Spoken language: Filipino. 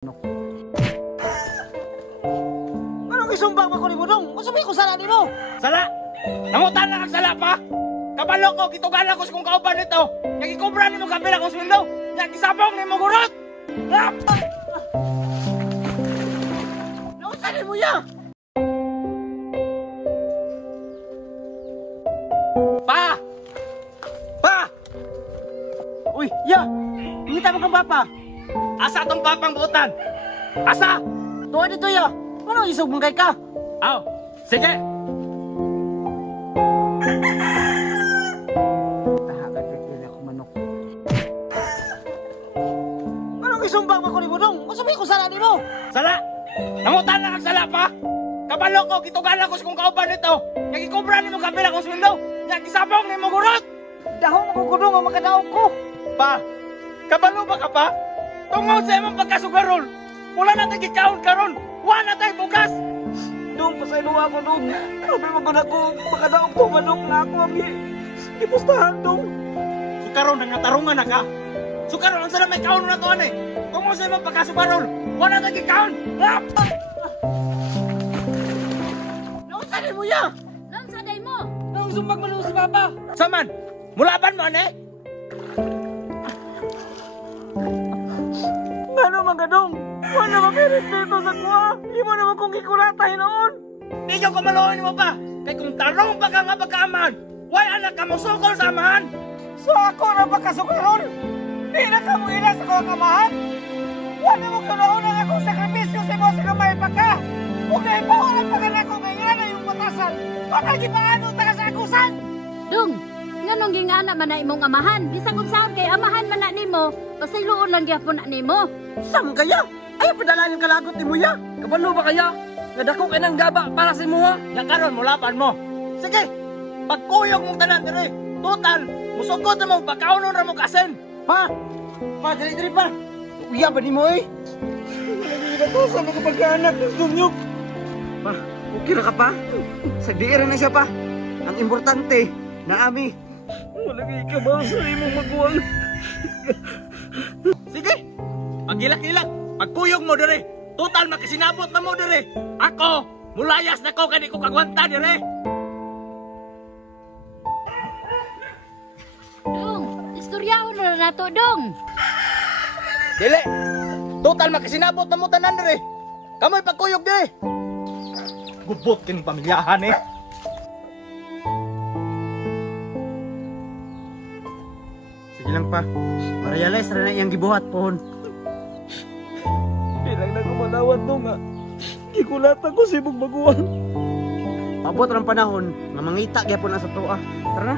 Anong isumbang mo ko ni mo dong? Kung sabihin ko sala ni mo? Sala? Nangutan lang ang sala pa? Kabalo ko, gitugan ko sa kong kauban nito. Nagikubra ni mo kabila kong sweldo. Nagisabong ni mo gurot. Nausan ni mo ya? Pa! Pa! Uy, ya! Ngita mo kang papa. Asa tong papang buutan? Asa? Tuwa dito ya. Ano isog mong kay ka? Aw, sige. Anong isumbang mo ko ni mo dong? Kung sabihin ko sala ni mo? Sala? Nangutan lang ang sala pa? Kabalo ko, gitugan ko sa kong kauban nito. Nagikubra ni mo kabila kong sweldo. Nagisabong ni mo gurot. Dahong mo ko dong ang makadaog ko. Pa, kabalo ba ka pa? Tungod sa imong pagkasugarol. Wala na tayo gikaon karon. Wala na tayo bukas. Dong, pasaylo ako dong. Sabi mo ko na ko makadaog ko manong na ako ang ipustahan dong. Sukaron na nga tarungan na ka. Sukaron ang sana may kaon na to ane. Tungod sa imong pagkasugarol. Wala na tayo gikaon. Nausan mo ya? Nausan day mo? Nang sumbang mo si papa. Saman, mulaban mo ane. Ano magadong? Wala makarespeto sa kuha. Di mo naman kong ikulatay noon. Di ka kumaluhin mo pa. Kay kung tarong pa ka nga pagkaaman, why anak ka mo sukol sa amahan? So ako na pagkasukaron? Di na ka mo ina sa kong kamahan? Wala mo kaunang akong sakripisyo sa mo sa kamay pa ka. Kung naipawalan pa ka na ko ngayon na yung batasan, bakit paano taga sa akusan? Dong, nganong gingana man na imong amahan? Bisag kung saan kay amahan man na nimo, pasayloon lang gyapon na nimo. Sam kaya? Ay padala yung kalagot ni Muya. Kabalo ba kaya? Nadako kay nang gaba para sa imuha. Yang karon mulaban mo. Sige, pagkuyog mong tanan dire. Total, musugod na mo pagkaunon ra mo kasen. Ha? Pa, dali pa. Uya ba ni mo eh? Nagigatosan ako pagkaanak ng dunyog. Pa, okay na ka pa? Sagdiira na siya pa. Ang importante, naami. Wala kayo kabaw sa imong magwang. Sige, pagilak-ilak, pagkuyog mo dire. Total makasinabot na mo dire. Ako, mulayas na ko kani ko kagwanta dire. Dong, istoryahon na nato, Dong. Dili. Total makasinabot na mo tanan dire. Kamoy pagkuyog dire. Gubot kining pamilyahan eh. Sige lang pa. Marealize na na iyang gibuhat pohon. Bilang na kumalawat to nga. Gikulatan ko si ibong baguhan. Abot ang panahon nga mangita gyapon na sa tuwa. Tara na.